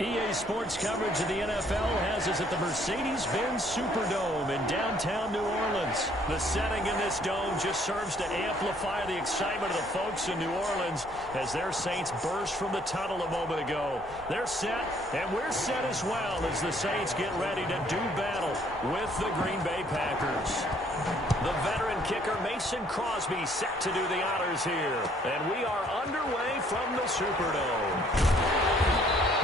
EA Sports coverage of the NFL has us at the Mercedes-Benz Superdome in downtown New Orleans. The setting in this dome just serves to amplify the excitement of the folks in New Orleans as their Saints burst from the tunnel a moment ago. They're set, and we're set as well as the Saints get ready to do battle with the Green Bay Packers. The veteran kicker Mason Crosby set to do the honors here. And we are underway from the Superdome.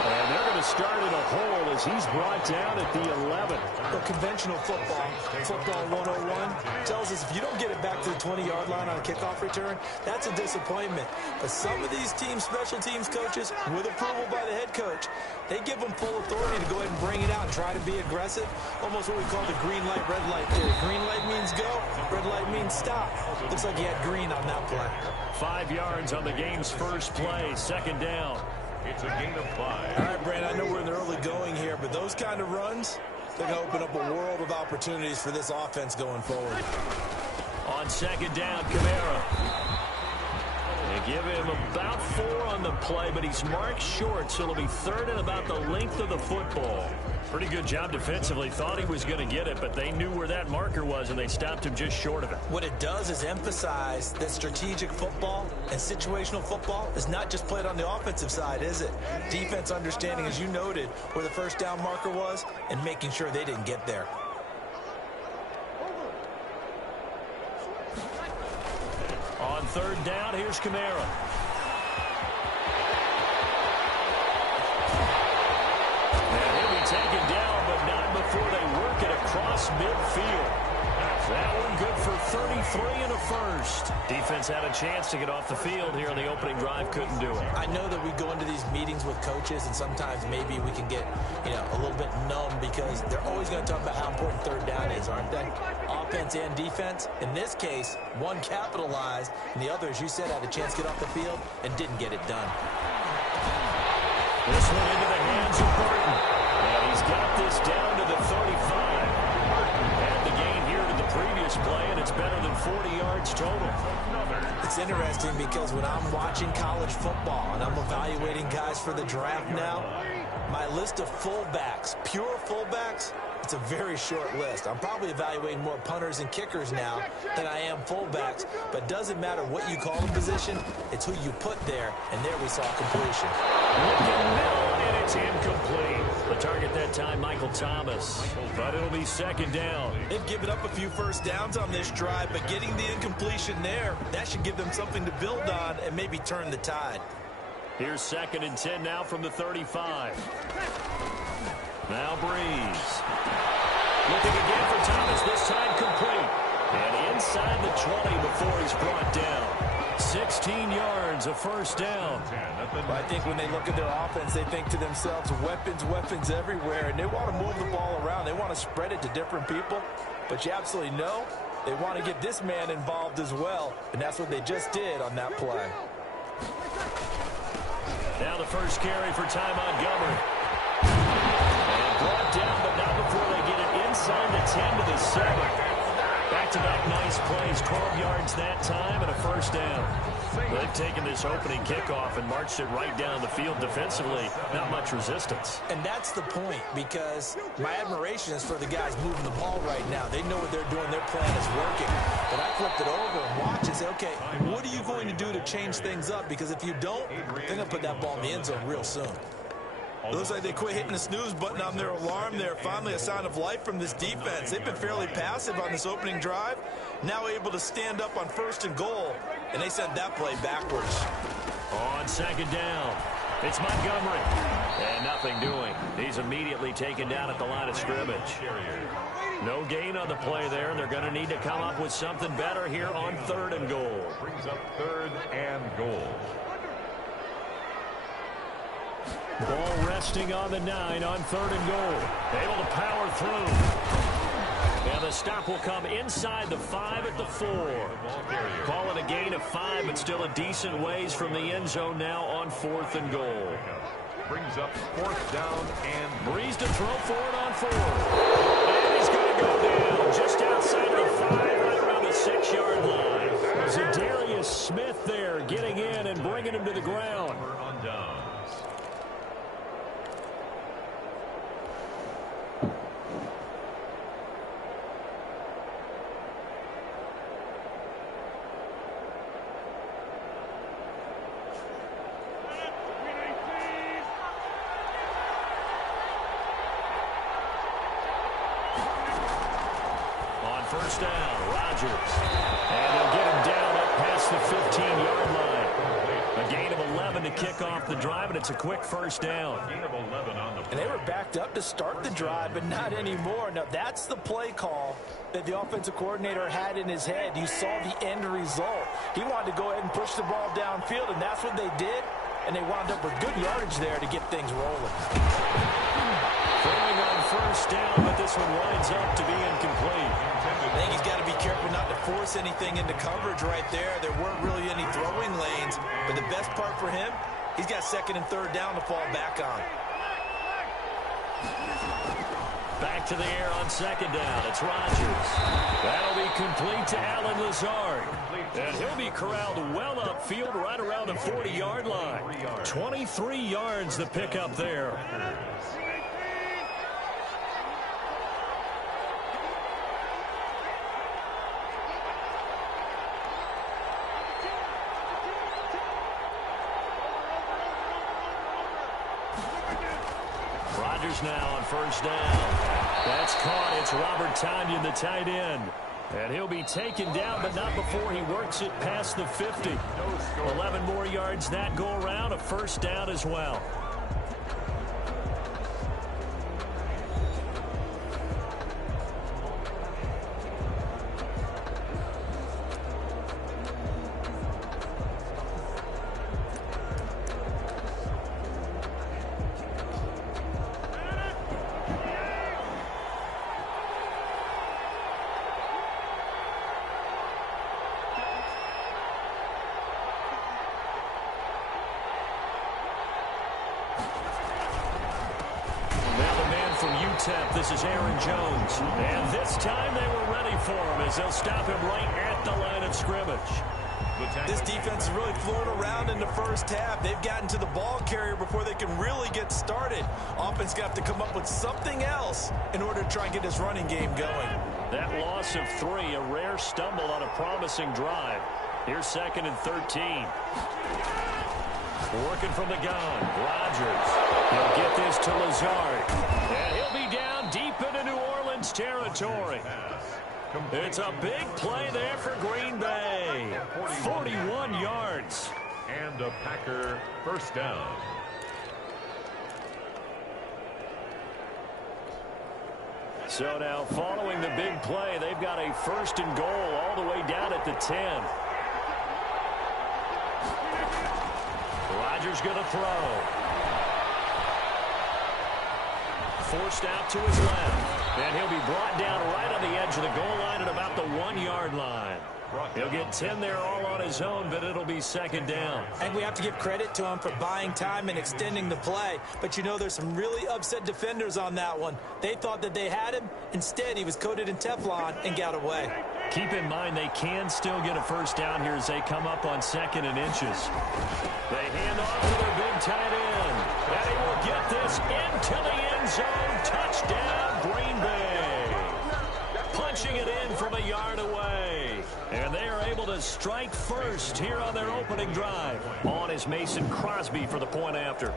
And they're going to start in a hole as he's brought down at the 11. The conventional football 101, tells us if you don't get it back to the 20-yard line on a kickoff return, that's a disappointment. But some of these teams, special teams coaches, with approval by the head coach, they give them full authority to go ahead and bring it out and try to be aggressive. Almost what we call the green light, red light theory. Green light means go, red light means stop. Looks like he had green on that play. 5 yards on the game's first play, second down. It's a gain of 5. All right, Brand, I know we're in the early going here, but those kind of runs, they're going to open up a world of opportunities for this offense going forward. On second down, Kamara. They give him about 4 on the play, but he's marked short, so it'll be third and about the length of the football. Pretty good job defensively. Thought he was going to get it, but they knew where that marker was, and they stopped him just short of it. What it does is emphasize that strategic football and situational football is not just played on the offensive side, is it? Defense understanding, as you noted, where the first down marker was and making sure they didn't get there. On third down, here's Kamara. Taken down, but not before they work it across midfield. That one good for 33 and a first. Defense had a chance to get off the field here on the opening drive, couldn't do it. I know that we go into these meetings with coaches, and sometimes maybe we can get, a little bit numb because they're always going to talk about how important third down is, aren't they? Offense and defense. In this case, one capitalized, and the other, as you said, had a chance to get off the field and didn't get it done. This one into the hands of Burton. And he's got this down to the 35. And the gain here to the previous play, and it's better than 40 yards total. It's interesting because when I'm watching college football and I'm evaluating guys for the draft now, my list of fullbacks, pure fullbacks, it's a very short list. I'm probably evaluating more punters and kickers now than I am fullbacks, but doesn't matter what you call the position, it's who you put there, and there we saw completion. Looking middle, and it's incomplete. The target that time, Michael Thomas, but it'll be second down. They've given up a few first downs on this drive, but getting the incompletion there, that should give them something to build on and maybe turn the tide. Here's second and 10 now from the 35. Now Breeze. Looking again for Thomas, this time complete. And inside the 20 before he's brought down. 16 yards, a first down. Well, I think when they look at their offense, they think to themselves, weapons everywhere, and they want to move the ball around. They want to spread it to different people, but you absolutely know they want to get this man involved as well, and that's what they just did on that play. Now the first carry for Ty Montgomery. And brought down, but not before they get it inside the 10 to the 7. Back-to-back nice plays, 12 yards that time, and a first down. They've taken this opening kickoff and marched it right down the field defensively. Not much resistance. And that's the point, because my admiration is for the guys moving the ball right now. They know what they're doing. Their plan is working. But I flipped it over and watch and say, okay, what are you going to do to change things up? Because if you don't, they're going to put that ball in the end zone real soon. It looks like they quit hitting the snooze button on their alarm there. Finally a sign of life from this defense. They've been fairly passive on this opening drive. Now able to stand up on first and goal. And they sent that play backwards. On second down, it's Montgomery. And nothing doing. He's immediately taken down at the line of scrimmage. No gain on the play there. They're going to need to come up with something better here on third and goal. Brings up third and goal. Ball resting on the 9 on third and goal. Able to power through. And the stop will come inside the 5 at the 4. Call it a gain of 5, but still a decent ways from the end zone now on fourth and goal. Brings up fourth down and Breeze to throw for it on 4. And he's going to go down just outside the 5, right around the 6-yard line. Zadarius Smith there getting in and bringing him to the ground. first down. Rodgers. And they'll get him down up past the 15-yard line. A gain of 11 to kick off the drive, and it's a quick first down. And they were backed up to start the drive, but not anymore. Now, that's the play call that the offensive coordinator had in his head. You saw the end result. He wanted to go ahead and push the ball downfield, and that's what they did. And they wound up with good yardage there to get things rolling. Throwing on first down, but this one winds up to be incomplete. I think he's got to be careful not to force anything into coverage right there. There weren't really any throwing lanes, but the best part for him, he's got second and third down to fall back on. Back to the air on second down. It's Rodgers. That'll be complete to Allen Lazard. And he'll be corralled well upfield right around the 40-yard line. 23 yards the pickup there. Rodgers now on first down. That's caught. It's Robert Tonyan, the tight end. And he'll be taken down, but not before he works it past the 50. 11 more yards that go around. A first down as well. This is Aaron Jones. And this time they were ready for him as they'll stop him right at the line of scrimmage. This defense is really floating around in the first half. They've gotten to the ball carrier before they can really get started. Offense got to come up with something else in order to try and get this running game going. That loss of 3, a rare stumble on a promising drive. Here's second and 13. Working from the gun, Rodgers. He'll get this to Lazard. And he'll be down deep into New Orleans territory. It's a big play there for Green Bay. 41 yards. And a Packer first down. So now following the big play, they've got a first and goal all the way down at the 10. Rodgers going to throw. Forced out to his left. And he'll be brought down right on the edge of the goal line at about the 1-yard line. He'll get 10 there all on his own, but it'll be second down. I think we have to give credit to him for buying time and extending the play. But, you know, there's some really upset defenders on that one. They thought that they had him. Instead, he was coated in Teflon and got away. Keep in mind they can still get a first down here as they come up on second and inches. They hand off to their big tight end. And he will get this into the end zone. Touchdown, Green Bay. Punching it in from a yard away. And they are able to strike first here on their opening drive. On is Mason Crosby for the point after.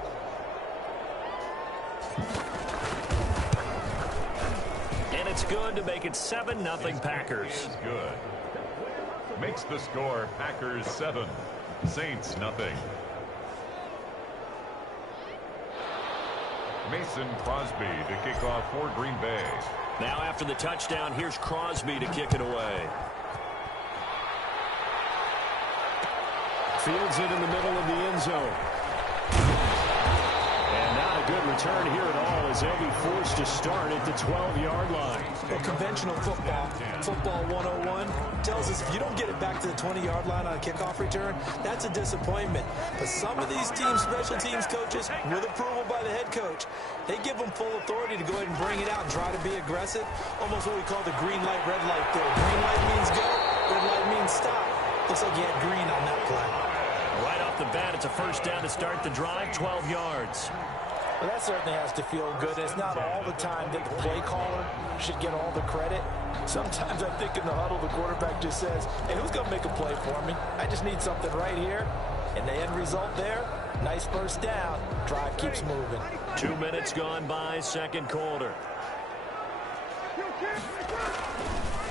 And it's good to make it 7-0 Packers. Good. Makes the score Packers 7, Saints nothing. Mason Crosby to kick off for Green Bay. Now after the touchdown, here's Crosby to kick it away. Fields it in the middle of the end zone. And not a good return here at all as they'll be forced to start at the 12-yard line. Well, conventional football 101, tells us if you don't get it back to the 20-yard line on a kickoff return, that's a disappointment. But some of these teams, special teams coaches, with approval by the head coach, they give them full authority to go ahead and bring it out and try to be aggressive. Almost what we call the green light, red light theory. Green light means go, red light means stop. Looks like you had green on that play. Right off the bat, it's a first down to start the drive, 12 yards. Well, that certainly has to feel good. It's not all the time that the play caller should get all the credit. Sometimes I think in the huddle, the quarterback just says, hey, who's going to make a play for me? I just need something right here. And the end result there, nice first down. Drive keeps moving. 2 minutes gone by, second quarter.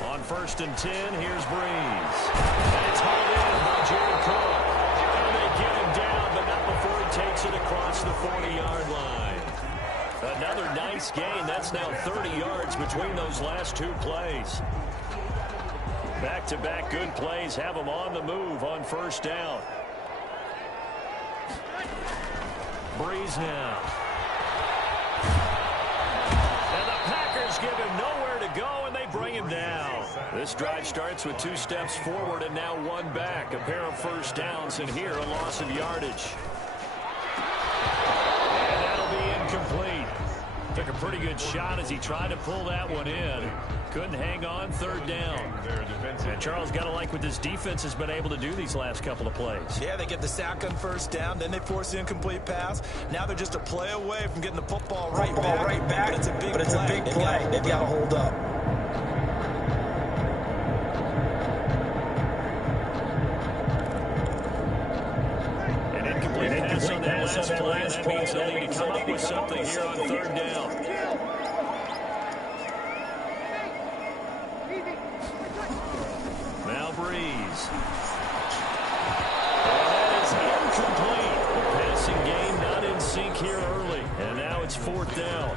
On 1st and 10, here's Breeze. And it's hauled in by Jared Cook. And they get him down, but not before he takes it across the 40-yard line. Another nice gain. That's now 30 yards between those last two plays. Back-to-back good plays have them on the move on 1st down. Breeze now. And the Packers give him nowhere to go, and they bring him down. This drive starts with 2 steps forward and now 1 back. A pair of 1st downs, and here a loss of yardage. And that'll be incomplete. Took a pretty good shot as he tried to pull that one in. Couldn't hang on. 3rd down. And Charles, got to like what this defense has been able to do these last couple of plays. Yeah, they get the sack on 1st down, then they force the incomplete pass. Now they're just a play away from getting the football right back. But it's a big play. They've got to hold up. An incomplete pass on that last play. That means they'll need to come up with something here on 3rd down. Now Breeze. And that is incomplete. The passing game not in sync here early. And now it's 4th down.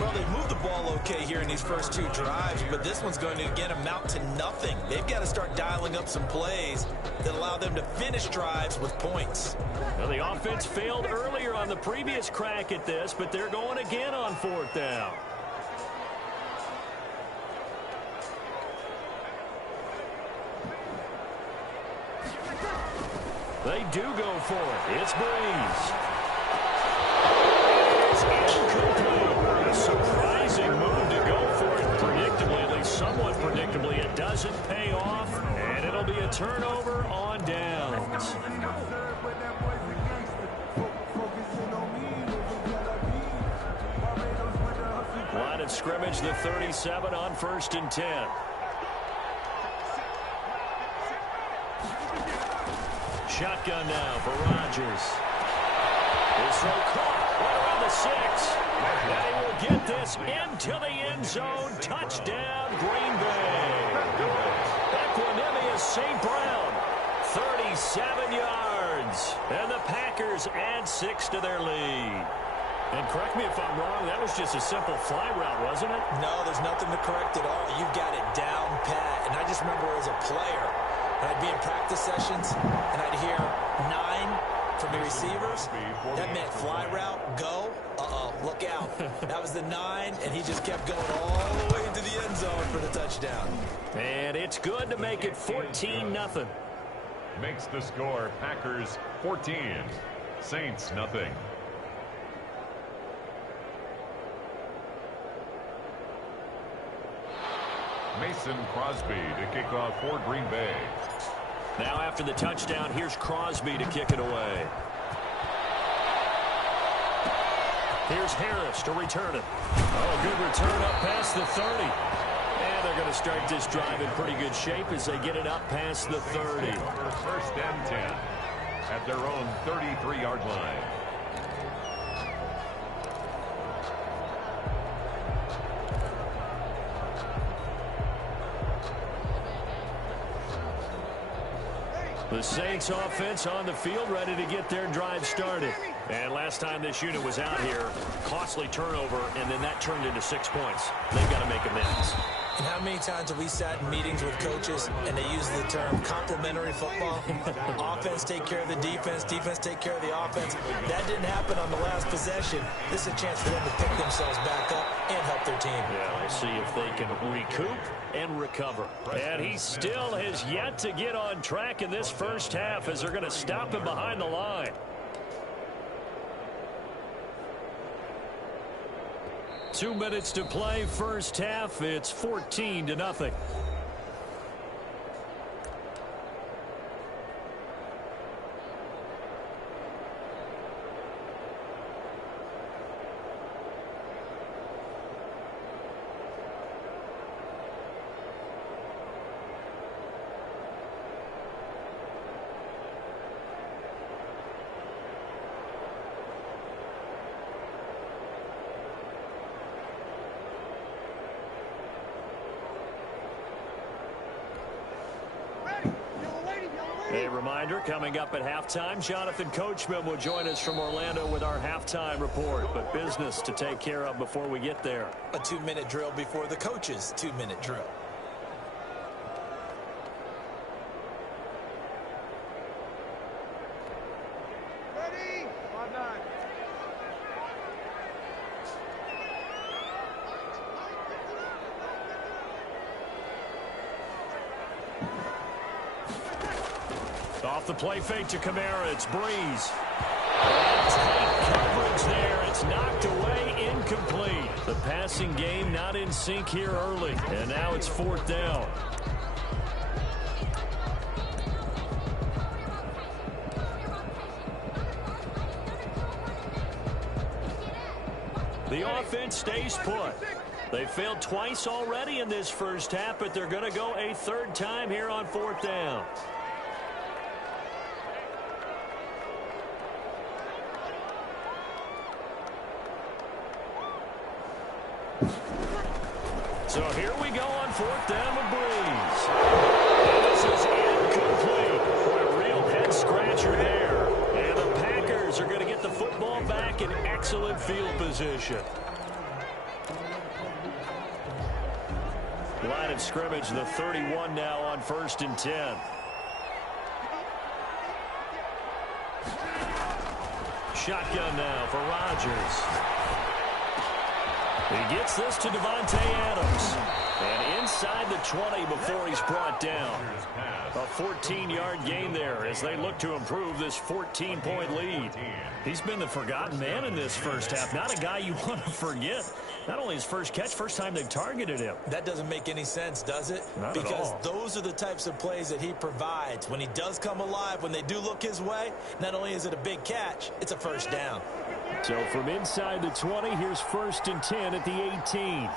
Well, they moved the ball okay here in these first 2 drives, but this one's going to, again, amount to nothing. They've got to start dialing up some plays that allow them to finish drives with points. Well, the offense failed earlier on the previous crack at this, but they're going again on 4th down. They do go for it. It's Breeze. It's incomplete. A surprising move to go for it. Predictably, at least somewhat predictably, it doesn't pay off, and it'll be a turnover on downs. Line of scrimmage, the 37 on 1st and 10. Shotgun now for Rodgers. His throw caught right around the 6. And he will get this into the end zone. Touchdown, Green Bay. Equanimous St. Brown, 37 yards. And the Packers add 6 to their lead. And correct me if I'm wrong, that was just a simple fly route, wasn't it? No, there's nothing to correct at all. You've got it down pat. And I just remember as a player, and I'd be in practice sessions, and I'd hear 9 from the receivers. That meant fly route, go, look out. That was the 9, and he just kept going all the way into the end zone for the touchdown. And it's good to make it 14-0. Makes the score Packers 14, Saints nothing. Mason Crosby to kick off for Green Bay. Now after the touchdown, here's Crosby to kick it away. Here's Harris to return it. Oh, good return up past the 30. And they're going to start this drive in pretty good shape as they get it up past the 30. 1st and 10 at their own 33-yard line. The Saints offense on the field, ready to get their drive started. And last time this unit was out here, costly turnover, and then that turned into 6 points. They've got to make amends. And how many times have we sat in meetings with coaches and they use the term complementary football? Offense take care of the defense, defense take care of the offense. That didn't happen on the last possession. This is a chance for them to pick themselves back up and help their team. Yeah, let's see if they can recoup and recover. And he still has yet to get on track in this first half as they're going to stop him behind the line. Two minutes to play, first half. It's 14-0. A reminder, coming up at halftime, Jonathan Coachman will join us from Orlando with our halftime report. But business to take care of before we get there. A 2-minute drill before the coach's 2-minute drill. Ready? 5-9. Off the play fake to Kamara, it's Breeze. Tight coverage there, it's knocked away, incomplete. The passing game not in sync here early, and now it's 4th down. The offense stays put. They failed twice already in this first half, but they're going to go a 3rd time here on 4th down. So here we go on 4th down with Breeze. This is incomplete. A real head-scratcher there. And the Packers are going to get the football back in excellent field position. Line of scrimmage, the 31 now on 1st and 10. Shotgun now for Rodgers. He gets this to Devontae Adams. And inside the 20 before he's brought down. A 14-yard gain there as they look to improve this 14-point lead. He's been the forgotten man in this first half. Not a guy you want to forget. Not only his first catch, first time they've targeted him. That doesn't make any sense, does it? Not because at all. Those are the types of plays that he provides. When he does come alive, when they do look his way, not only is it a big catch, it's a first down. So from inside the 20, here's 1st and 10 at the 18.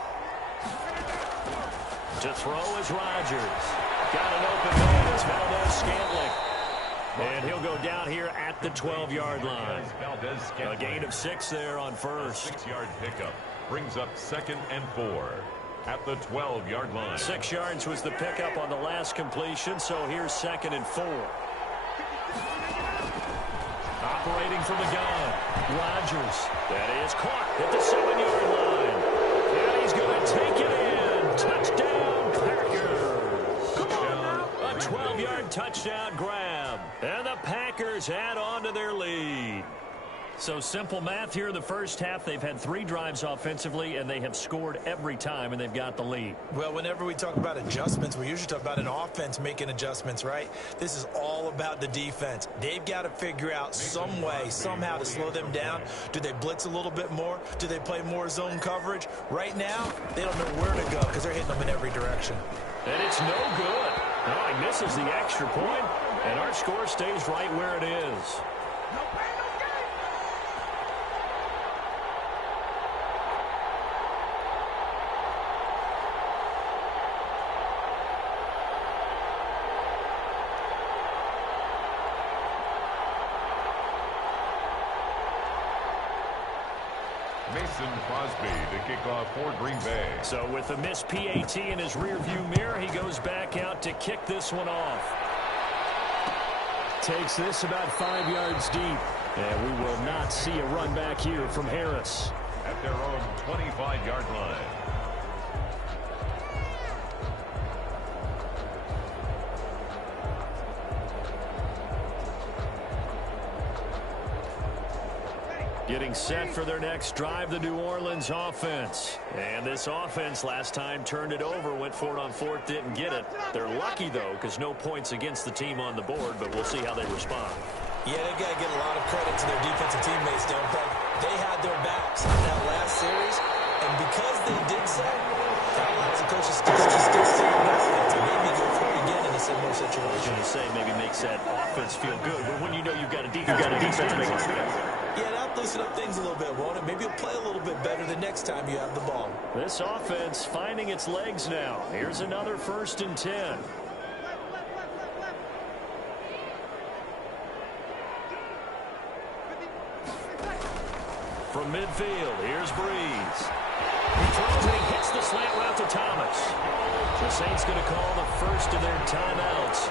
To throw is Rodgers. Got an open man. It's Valdez-Scantling. And he'll go down here at the 12-yard line. A gain of 6 there on first. 6-yard pickup brings up 2nd and 4 at the 12-yard line. 6 yards was the pickup on the last completion, so here's 2nd and 4. Operating from the gun, Rodgers. That is caught at the 7-yard line. And he's going to take it in. Touchdown, Packers. Come on now. A 12-yard touchdown grab. And the Packers add on to their lead. So simple math here in the first half. They've had 3 drives offensively, and they have scored every time, and they've got the lead. Well, whenever we talk about adjustments, we usually talk about an offense making adjustments, right? This is all about the defense. They've got to figure out some way, somehow to slow them down. Do they blitz a little bit more? Do they play more zone coverage? Right now, they don't know where to go because they're hitting them in every direction. And it's no good. No, he misses the extra point, and our score stays right where it is. Mason Crosby to kick off for Green Bay. So with a missed PAT in his rearview mirror, he goes back out to kick this one off. Takes this about 5 yards deep. And we will not see a run back here from Harris. At their own 25-yard line. Getting set for their next drive, the New Orleans offense. And this offense last time turned it over, went for it on 4th, didn't get it. They're lucky, though, because no points against the team on the board, but we'll see how they respond. Yeah, they've got to get a lot of credit to their defensive teammates, don't they? They had their backs in that last series, and because they did so, that allows the coaches to still see the offense and maybe go for it again in a similar I was situation. going to say maybe makes that offense feel good, but when you know you've got a defense, Yeah, that'll loosen up things a little bit, won't it? Maybe you'll play a little bit better the next time you have the ball. This offense finding its legs now. Here's another 1st and 10. From midfield, here's Breeze. He throws and he hits the slant route to Thomas. The Saints going to call the first of their timeouts,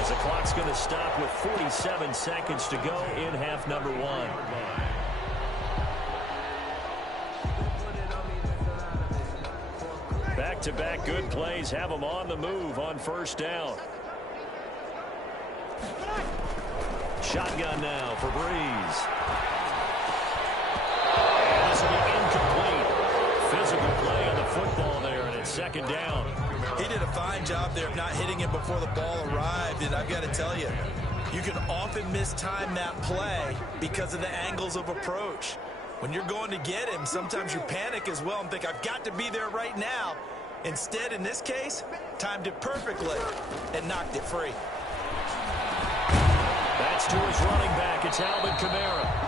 as the clock's going to stop with 47 seconds to go in half number one. Back-to-back good plays have them on the move on first down. Shotgun now for Breeze. And this will be incomplete. Physical play on the football there, and it's second down. He did a fine job there of not hitting him before the ball arrived, and I've got to tell you, you can often mistime that play because of the angles of approach. When you're going to get him, sometimes you panic as well and think, I've got to be there right now. Instead, in this case, timed it perfectly and knocked it free. That's to his running back. It's Alvin Kamara.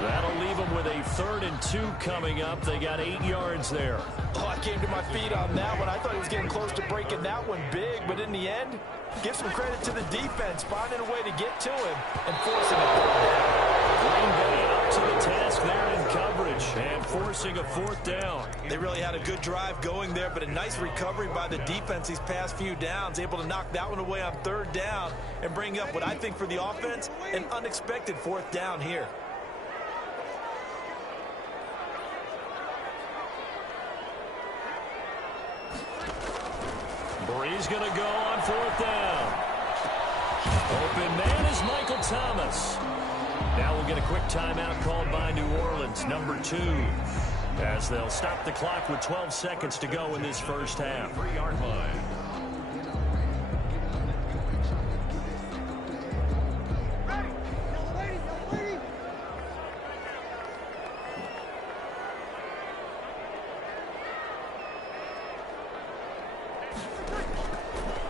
That'll leave them with a 3rd and 2 coming up. They got 8 yards there. Oh, I came to my feet on that one. I thought he was getting close to breaking that one big, but in the end, give some credit to the defense, finding a way to get to him and forcing it. Green Bay up to the task there in coverage and forcing a 4th down. They really had a good drive going there, but a nice recovery by the defense these past few downs, able to knock that one away on 3rd down and bring up what I think for the offense, an unexpected 4th down here. Breeze going to go on 4th down. Open man is Michael Thomas. Now we'll get a quick timeout called by New Orleans, number 2, as they'll stop the clock with 12 seconds to go in this first half. 3-yard line.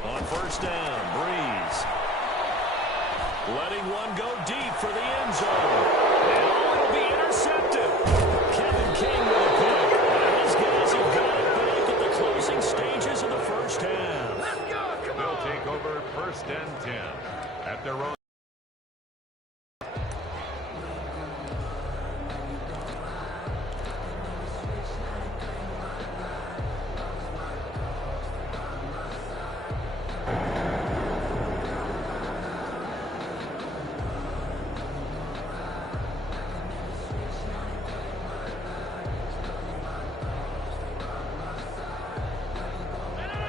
On first down, Breeze. Letting one go deep for the end zone. And it'll be intercepted. Kevin King with a pick. And his guys have got it back at the closing stages of the first half. They'll take over 1st and 10 at their own.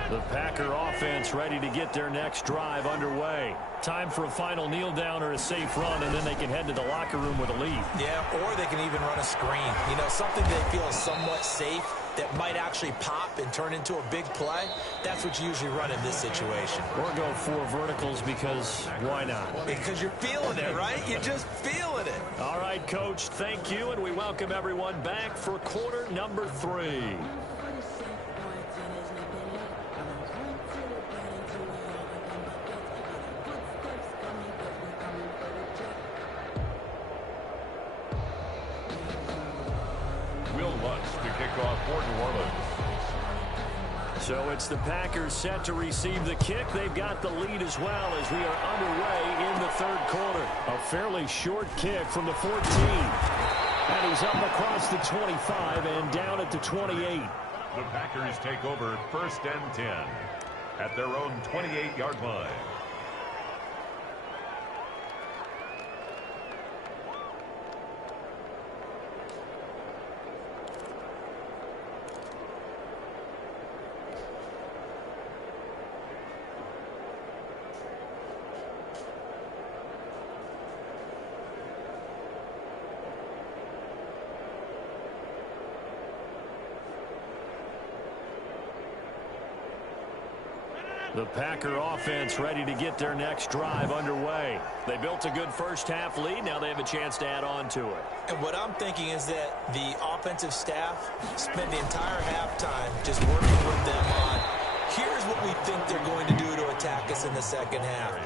The Packer offense ready to get their next drive underway. Time for a final kneel down or a safe run, and then they can head to the locker room with a lead. Yeah, or they can even run a screen. You know, something they feel is somewhat safe that might actually pop and turn into a big play. That's what you usually run in this situation. Or go 4 verticals because why not? Because you're feeling it, right? You're just feeling it. All right, Coach, thank you, and we welcome everyone back for quarter number 3. To kick off for New Orleans. So it's the Packers set to receive the kick. They've got the lead as well as we are underway in the 3rd quarter. A fairly short kick from the 14. And he's up across the 25 and down at the 28. The Packers take over 1st and 10 at their own 28-yard line. The Packer offense ready to get their next drive underway. They built a good first half lead. Now they have a chance to add on to it. And what I'm thinking is that the offensive staff spent the entire halftime just working with them on, here's what we think they're going to do to attack us in the second half.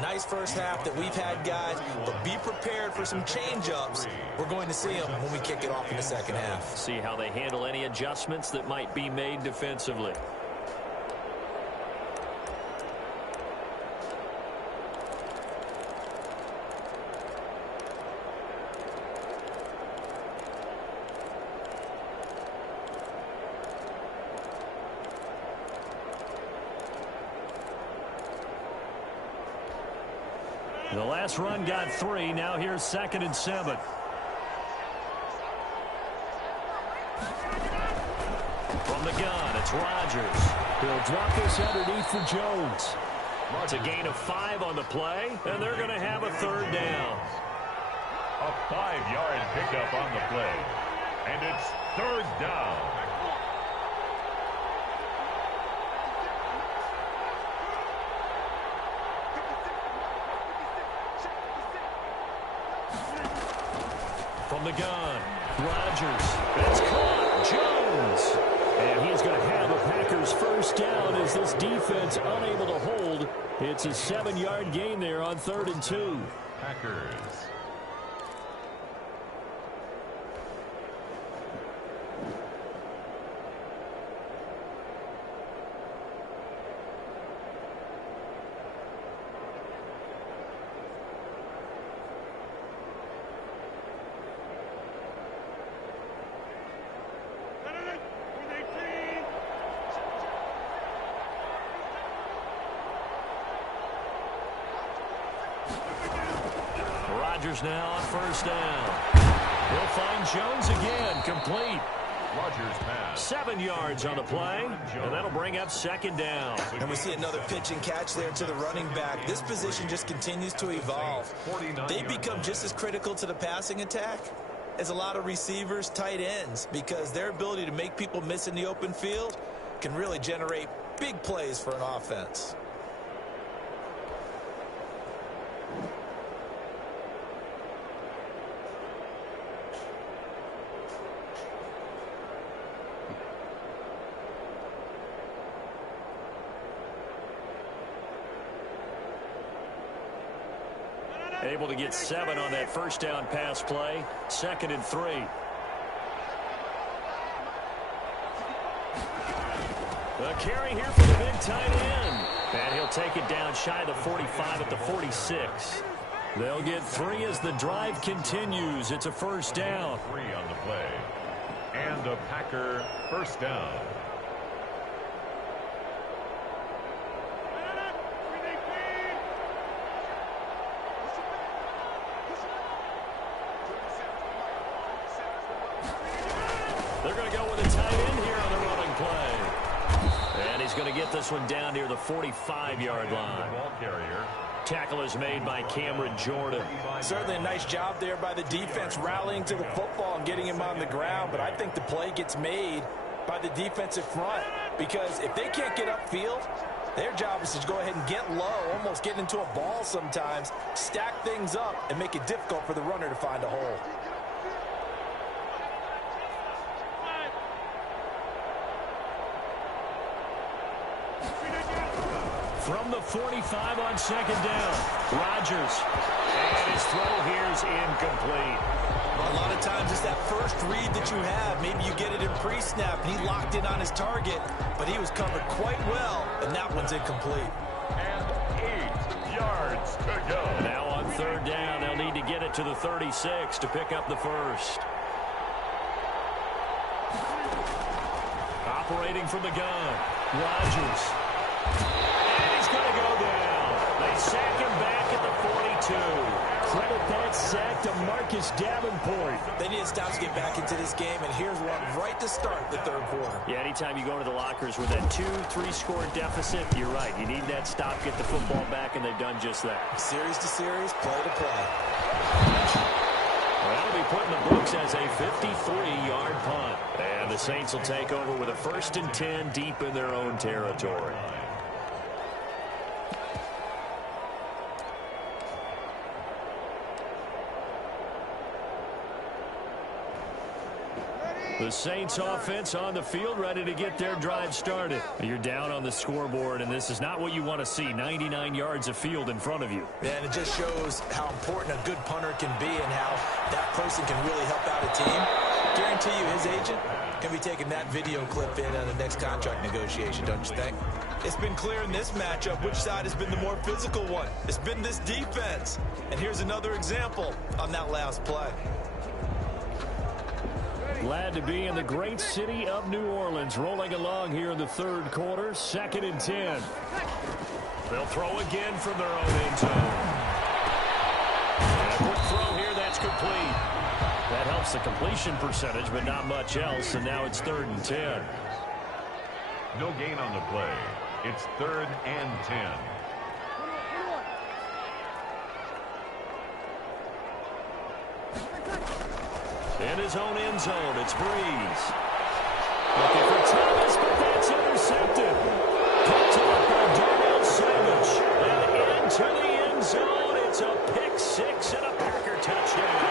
Nice first half that we've had, guys, but be prepared for some change-ups. We're going to see them when we kick it off in the second half. See how they handle any adjustments that might be made defensively. The last run got 3. Now here's 2nd and 7. From the gun, it's Rodgers. He'll drop this underneath for Jones. It's a gain of 5 on the play, and they're going to have a 3rd down. A 5-yard pickup on the play. And it's 3rd down. From the gun, Rodgers. It's caught. Jones. And he's going to have a Packers 1st down as this defense unable to hold. It's a 7-yard gain there on 3rd and 2. Packers. Rodgers now on 1st down. He'll find Jones again, complete. Rodgers pass. 7 yards on the play, and that'll bring up 2nd down. And we see another pitch and catch there to the running back. This position just continues to evolve. They become just as critical to the passing attack as a lot of receivers, tight ends, because their ability to make people miss in the open field can really generate big plays for an offense. Able to get 7 on that 1st down pass play. 2nd and 3. The carry here for the big tight end. And he'll take it down shy of the 45 at the 46. They'll get 3 as the drive continues. It's a 1st down. 3 on the play. And a Packer 1st down. They're going to go with a tight end here on the running play. And he's going to get this one down near the 45-yard line. Ball carrier. Tackle is made by Cameron Jordan. Certainly a nice job there by the defense rallying to the football and getting him on the ground, but I think the play gets made by the defensive front because if they can't get upfield, their job is to go ahead and get low, almost get into a ball sometimes, stack things up, and make it difficult for the runner to find a hole. From the 45 on 2nd down, Rodgers. And his throw here's incomplete. A lot of times it's that first read that you have. Maybe you get it in pre-snap, and he locked in on his target, but he was covered quite well, and that one's incomplete. And 8 yards to go. Now on 3rd down, they'll need to get it to the 36 to pick up the 1st. Operating from the gun, Rodgers. Going to go down. They sack him back at the 42. Credit that sack to Marcus Davenport. They need to stop to get back into this game, and here's one right to start the 3rd quarter. Yeah, anytime you go into the lockers with that 2-3 score deficit, you're right. You need that stop, get the football back, and they've done just that. Series to series, play to play. That'll be put in the books as a 53-yard punt. And the Saints will take over with a 1st and 10 deep in their own territory. The Saints offense on the field ready to get their drive started. You're down on the scoreboard, and this is not what you want to see. 99 yards of field in front of you. Yeah, and it just shows how important a good punter can be and how that person can really help out a team. Guarantee you his agent can be taking that video clip in on the next contract negotiation, don't you think? It's been clear in this matchup which side has been the more physical one. It's been this defense. And here's another example on that last play. Glad to be in the great city of New Orleans, rolling along here in the 3rd quarter, 2nd and 10. They'll throw again from their own end zone. Pass complete. That helps the completion percentage, but not much else, and now it's 3rd and 10. No gain on the play. It's 3rd and 10. In his own end zone, it's Breeze. Looking for Thomas, but that's intercepted. Picked up by Darnell Savage. And into the end zone, it's a pick 6 and a Packer touchdown.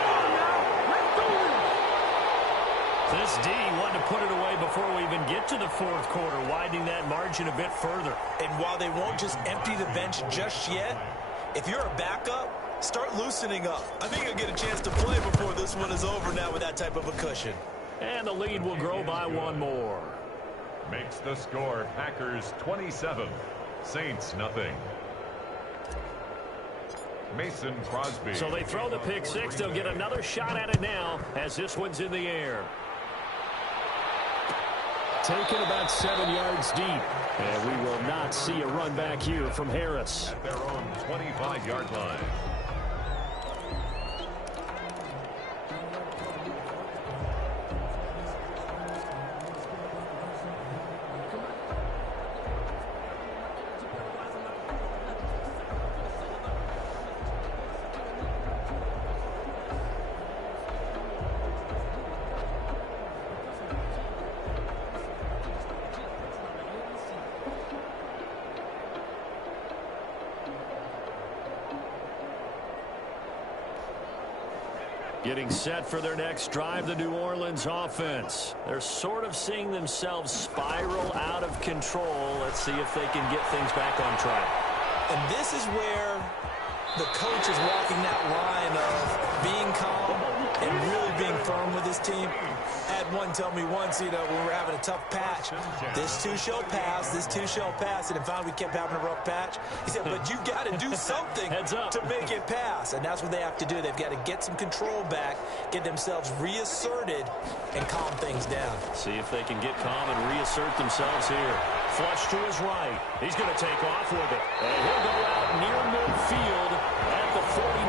This D wanted to put it away before we even get to the 4th quarter, widening that margin a bit further. And while they won't just empty the bench just yet, if you're a backup, start loosening up. I think you'll get a chance to play before this one is over now with that type of a cushion. And the lead will grow by 1 more. Makes the score Packers 27, Saints nothing. Mason Crosby. So they throw the pick 6. They'll get another shot at it now as this one's in the air. Taken about 7 yards deep. And we will not see a run back here from Harris. At their own 25-yard line. Getting set for their next drive, the New Orleans offense. They're sort of seeing themselves spiral out of control. Let's see if they can get things back on track. And this is where the coach is walking that line of being calm and really being firm with his team. I had one tell me once, when we're having a tough patch, this too shall pass, this too shall pass. And finally we kept having a rough patch. He said, but you got to do something to make it pass. And that's what they have to do. They've got to get some control back, get themselves reasserted, and calm things down. See if they can get calm and reassert themselves here. Flush to his right. He's going to take off with it. And he'll go out near midfield at the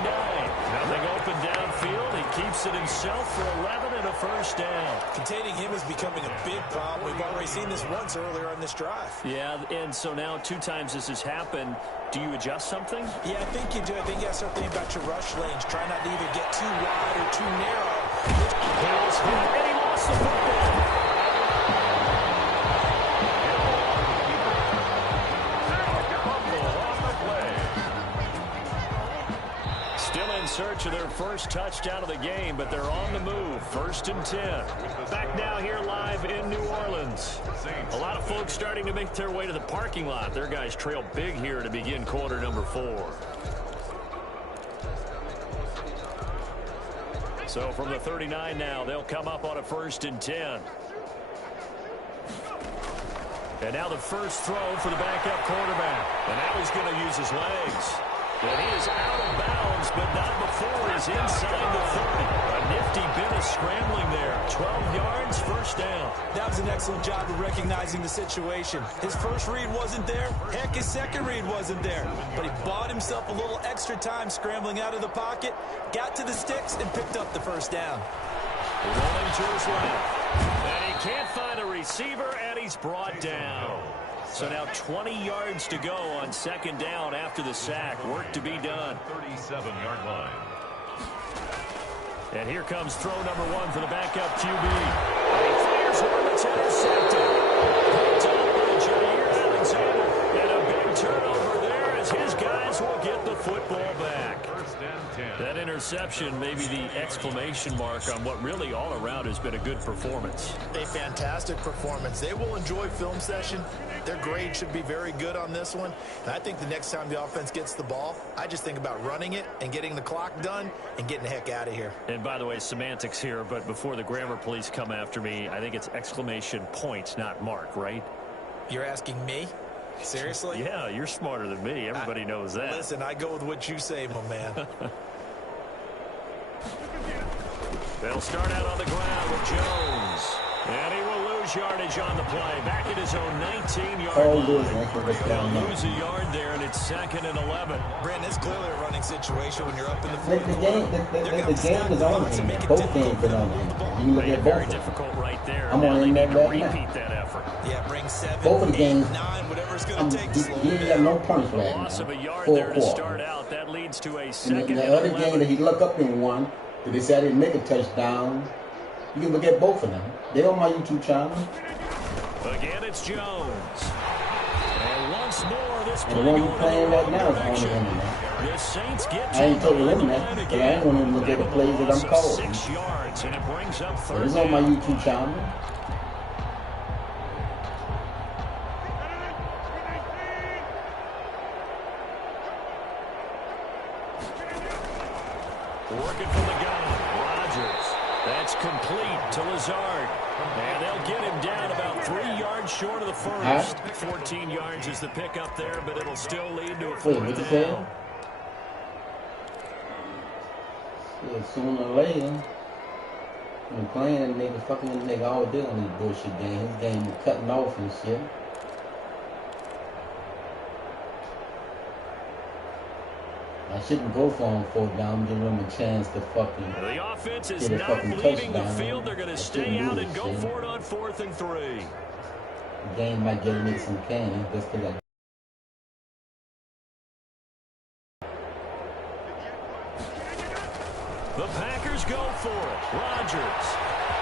49. Nothing open downfield. He keeps it himself for 11 and a first down. Containing him is becoming a big problem. We've already seen this once earlier on this drive. Yeah, and so now 2 times this has happened. Do you adjust something? Yeah, I think you do. I think you got to start thinking about your rush lanes. Try not to either get too wide or too narrow. And he lost the football. Still in search of their first touchdown of the game, but they're on the move. 1st and 10. Back now here live in New Orleans. A lot of folks starting to make their way to the parking lot. Their guys trail big here to begin quarter number 4. So from the 39 now, they'll come up on a 1st and 10. And now the first throw for the backup quarterback. And now he's going to use his legs. And he is out of bounds, but not before he's inside the 30. A nifty bit of scrambling there. 12 yards, first down. That was an excellent job of recognizing the situation. His first read wasn't there. Heck, his second read wasn't there. But he bought himself a little extra time scrambling out of the pocket, got to the sticks, and picked up the first down. Rolling to his left. And he can't find a receiver, and he's brought down. So now 20 yards to go on 2nd down after the sack. Work to be done. 37-yard line. And here comes throw number 1 for the backup QB. And he fires one that's intercepted. Picked up by Jair Alexander. And a big turnover there as his guys will get the football back. 1st and 10. That interception may be the exclamation mark on what really all around has been a good performance. A fantastic performance. They will enjoy film session. Their grade should be very good on this one. And I think the next time the offense gets the ball, I just think about running it and getting the clock done and getting the heck out of here. And by the way, semantics here, but before the grammar police come after me, I think it's exclamation point, not mark, right? You're asking me? Seriously? Yeah, you're smarter than me. Everybody knows that. Listen, I go with what you say, my man. They'll start out on the ground with Jones. And he will lose lose yardage on the play. Back at his own 19-yard Oh, line. They'll lose a yard there, and it's 2nd and 11. Brandon, it's clearly a running situation when you're up in the The game is on him. Both games been on him. You look at Very both. difficult right there. I'm Now on they him need to right now. repeat that effort. Yeah, bring 7, Both of the 8, games, 9, whatever it's going to take to slow he him ain't got down. no punch right Loss now. of a yard Full there to quarter. start out. That leads to a And 2nd and the other 11. game that he looked up and won, that they said he didn't make a touchdown. You can look at both of them. They're on my YouTube channel. Again, it's Jones. And once more, this And play the one going he's playing in the right wrong now is on the direction. internet. The Saints get I ain't to told the him line that, but I again. ain't going to look at the plays that I'm calling. 6 yards, and it brings up So 3rd it's on my down. YouTube channel. Working from the gun, Rodgers. That's complete to Lazard. And they'll get him down about 3 yards short of the first. 14 yards is the pickup there, but it'll still lead to a 4th down. Yeah, sooner or later, when playing that nigga, fucking that nigga all day on this bullshit game. His game was cutting off and shit. I shouldn't go for him 4th down, give him a chance to fucking The offense is get a not fucking leaving the touchdown. field. They're going I to shouldn't stay do out this and go shit. for it on 4th and 3. The game might get a nigga some candy just because I. The Packers go for it. Rodgers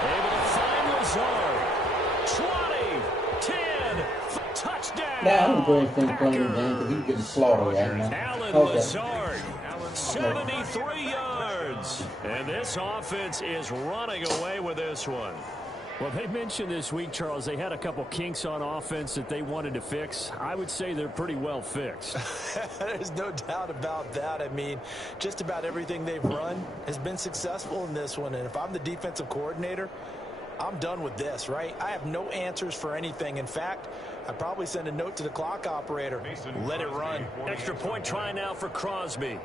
able to find Lazard. 20, 10, touchdown. Nah, I'm going to finish playing the game because he's getting slaughtered right now. Alan Okay. Lazard, 73 yards. And this offense is running away with this one. Well, they mentioned this week, Charles, they had a couple kinks on offense that they wanted to fix. I would say they're pretty well fixed. There's no doubt about that. I mean, just about everything they've run has been successful in this one. And if I'm the defensive coordinator, I'm done with this, right? I have no answers for anything. In fact, I'd probably send a note to the clock operator. Let it run. Extra point try now for Crosby.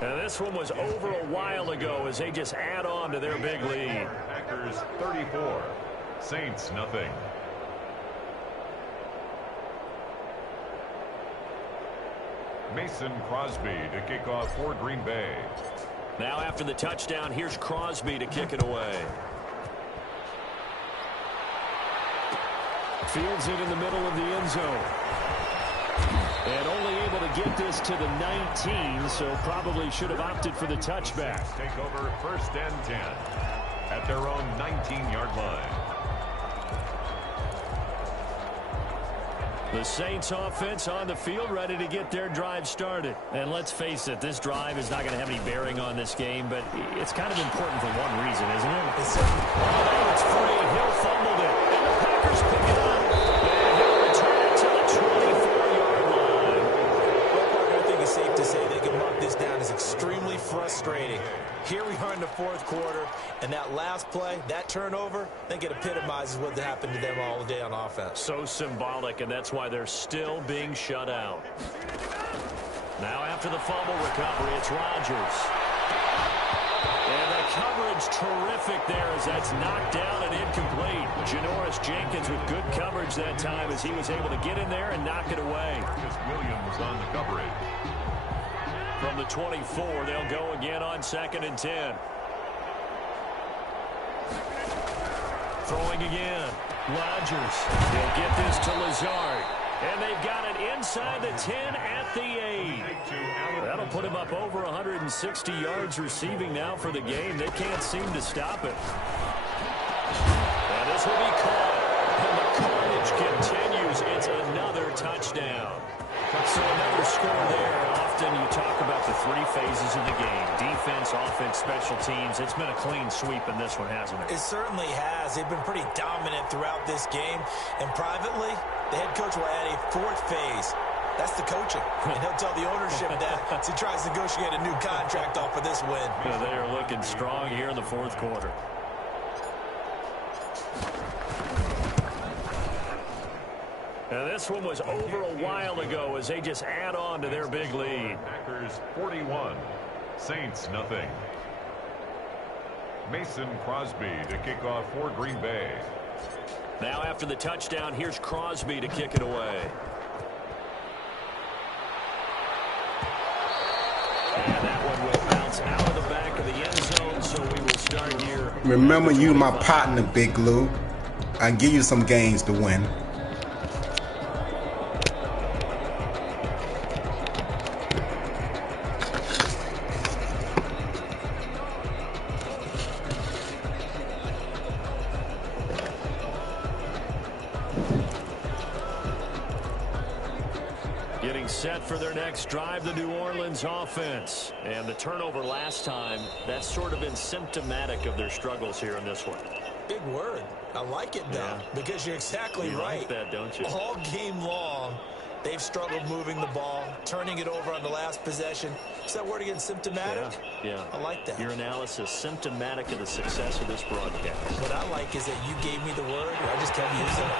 And this one was over a while ago as they just add on to their big lead. Packers 34, Saints nothing. Mason Crosby to kick off for Green Bay. Now after the touchdown, here's Crosby to kick it away. Fields it in the middle of the end zone. And only able to get this to the 19, so probably should have opted for the touchback. Take over 1st and 10 at their own 19-yard line. The Saints offense on the field ready to get their drive started. And let's face it, this drive is not going to have any bearing on this game, but it's kind of important for one reason, isn't it? It's free. Hill fumbled it. And the Packers pick it up. And he'll return it to the 24-yard line. Well, partner, I think it's safe to say they can mark this down as extremely frustrating. Here we are in the 4th quarter, and that last play, that turnover, I think it epitomizes what happened to them all day on offense. So symbolic, and that's why they're still being shut out. Now after the fumble recovery, it's Rodgers. And the coverage terrific there as that's knocked down and incomplete. Janoris Jenkins with good coverage that time as he was able to get in there and knock it away. Marcus Williams on the coverage. From the 24, they'll go again on 2nd and 10. Throwing again. Rodgers. He'll get this to Lazard. And they've got it inside the 10 at the 8. That'll put him up over 160 yards receiving now for the game. They can't seem to stop it. And this will be caught. And the carnage continues. It's another touchdown. So another score there. Often you talk about the 3 phases of the game. Defense, offense, special teams. It's been a clean sweep in this one, hasn't it? It certainly has. They've been pretty dominant throughout this game. And privately, the head coach will add a 4th phase. That's the coaching. And he'll tell the ownership that as he tries to negotiate a new contract off of this win. They are looking strong here in the 4th quarter. And this one was over a while ago as they just add on to their big lead. Packers 41, Saints nothing. Mason Crosby to kick off for Green Bay. Now after the touchdown, here's Crosby to kick it away. And that one will bounce out of the back of the end zone, so we will start here. Remember, you my partner, Big Lou. I give you some games to win. Getting set for their next drive, the New Orleans offense. And the turnover last time, that's sort of been symptomatic of their struggles here in this one. Big word. I like it, though, because you're exactly right. Like that, don't you? All game long, they've struggled moving the ball, turning it over on the last possession. Is that word again, symptomatic? Yeah. I like that. Your analysis, symptomatic of the success of this broadcast. What I like is that you gave me the word, and I just kept using it.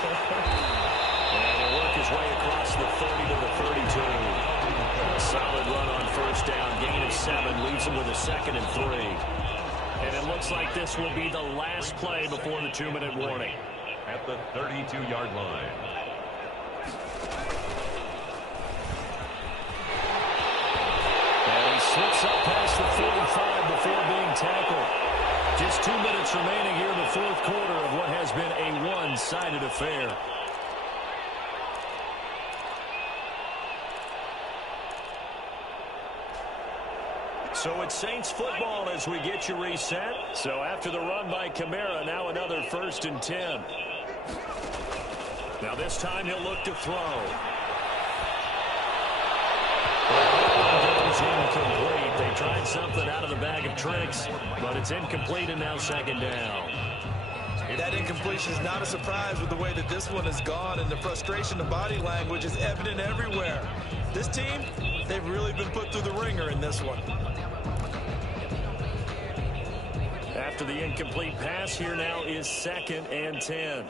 And he'll work his way across the 30 to the 32. A solid run on first down. Gain of 7 leaves him with a 2nd and 3. And it looks like this will be the last play before the 2-minute warning. At the 32-yard line. And he slips up past the 45 before being tackled. Just 2 minutes remaining here in the fourth quarter of what has been a one-sided affair. So it's Saints football as we get you reset. So after the run by Kamara, now another 1st and 10. Now this time he'll look to throw. It's incomplete. They tried something out of the bag of tricks, but it's incomplete and now 2nd down. That incompletion is not a surprise with the way that this one has gone, and the frustration of body language is evident everywhere. This team, they've really been put through the ringer in this one. After the incomplete pass, here now is 2nd and 10. And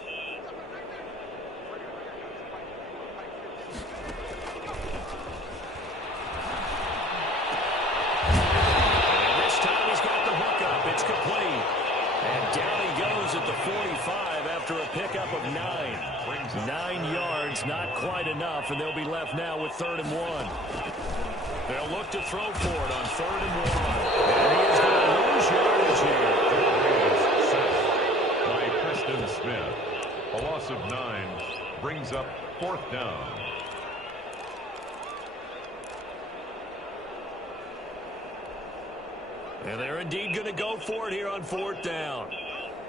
this time he's got the hook up. It's complete. And down he goes at the 45 after a pickup of 9. 9 yards, not quite enough, and they'll be left now with 3rd and 1. They'll look to throw for it on 3rd and 1. And he is going to lose yardage here. By Preston Smith. A loss of 9 brings up 4th down. And they're indeed going to go for it here on 4th down.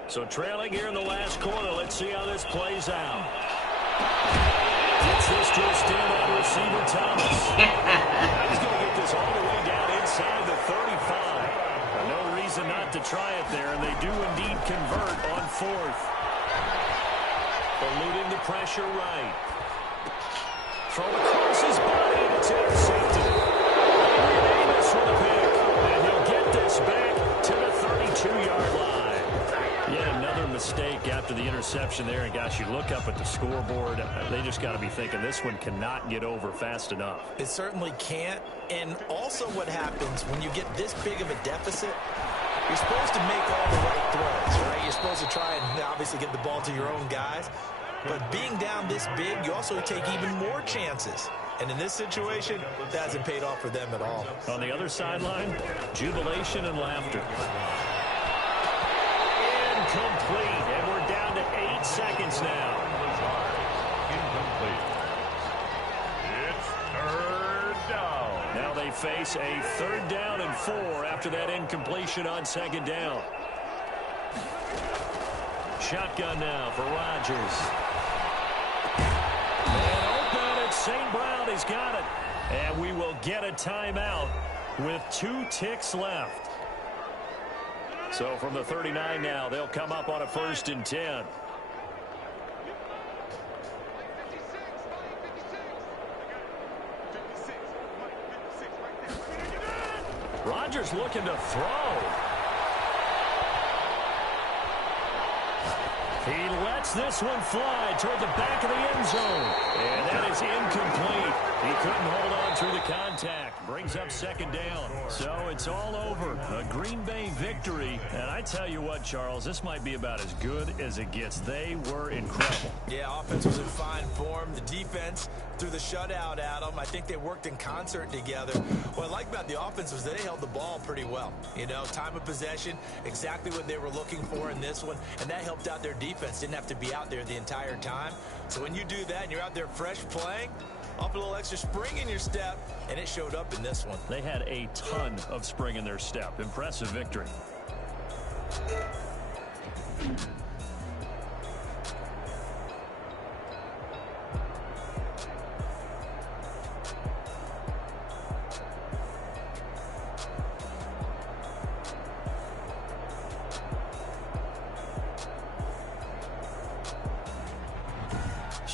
So trailing here in the last quarter. Let's see how this plays out. Gets this to a standout receiver, Thomas. He's going to get this all the way down inside the 35. No reason not to try it there, and they do indeed convert on 4th. Eluding the pressure right. Throw across his body, and it's intercepted. Davis with a pick, and he'll get this back to the 32-yard line. Yeah, another mistake after the interception there, and gosh, you look up at the scoreboard, they just got to be thinking this one cannot get over fast enough. It certainly can't, and also what happens when you get this big of a deficit, you're supposed to make all the right throws, right? You're supposed to try and obviously get the ball to your own guys, but being down this big, you also take even more chances. And in this situation, that hasn't paid off for them at all. On the other sideline, jubilation and laughter. Incomplete, and we're down to 8 seconds now. Incomplete. It's 3rd down. Now they face a 3rd down and 4 after that incompletion on 2nd down. Shotgun now for Rodgers. And open, it's St. Brown. He's got it. And we will get a timeout with 2 ticks left. So from the 39 now, they'll come up on a 1st and 10. Rodgers looking to throw. He lets this one fly toward the back of the end zone. And that is incomplete. He couldn't hold on through the contact. Brings up second down. So it's all over. A Green Bay victory. And I tell you what, Charles, this might be about as good as it gets. They were incredible. Yeah, offense was in fine form. The defense threw the shutout at them. I think they worked in concert together. What I like about the offense was they held the ball pretty well. You know, time of possession, exactly what they were looking for in this one. And that helped out their defense. Didn't have to be out there the entire time. So when you do that and you're out there fresh playing, up a little extra spring in your step, and it showed up in this one. They had a ton of spring in their step. Impressive victory.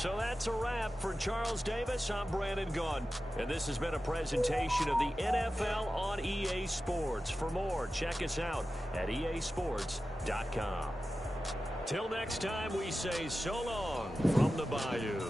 So that's a wrap for Charles Davis. I'm Brandon Gaudin. And this has been a presentation of the NFL on EA Sports. For more, check us out at easports.com. Till next time, we say so long from the Bayou.